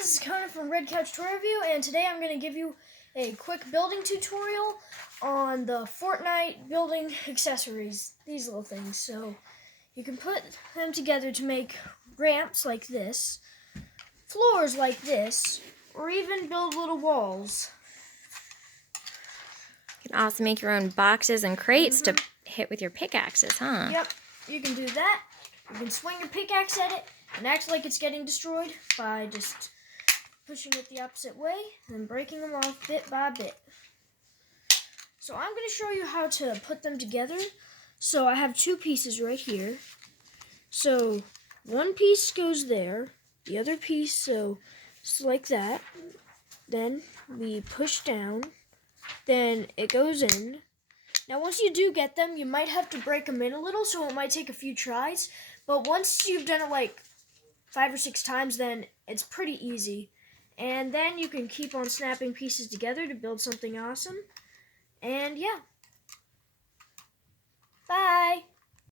this is Conan from Red Couch Toy Review, and today I'm going to give you a quick building tutorial on the Fortnite building accessories, these little things. So you can put them together to make ramps like this, floors like this, or even build little walls. You can also make your own boxes and crates to hit with your pickaxes, huh? Yep, you can do that. You can swing your pickaxe at it and act like it's getting destroyed by just pushing it the opposite way and then breaking them off bit by bit. So I'm going to show you how to put them together. So I have two pieces right here. So one piece goes there, the other piece, so it's like that. Then we push down, then it goes in. Now once you do get them, you might have to break them in a little, so it might take a few tries. But once you've done it like 5 or 6 times, then it's pretty easy. And then you can keep on snapping pieces together to build something awesome. And yeah.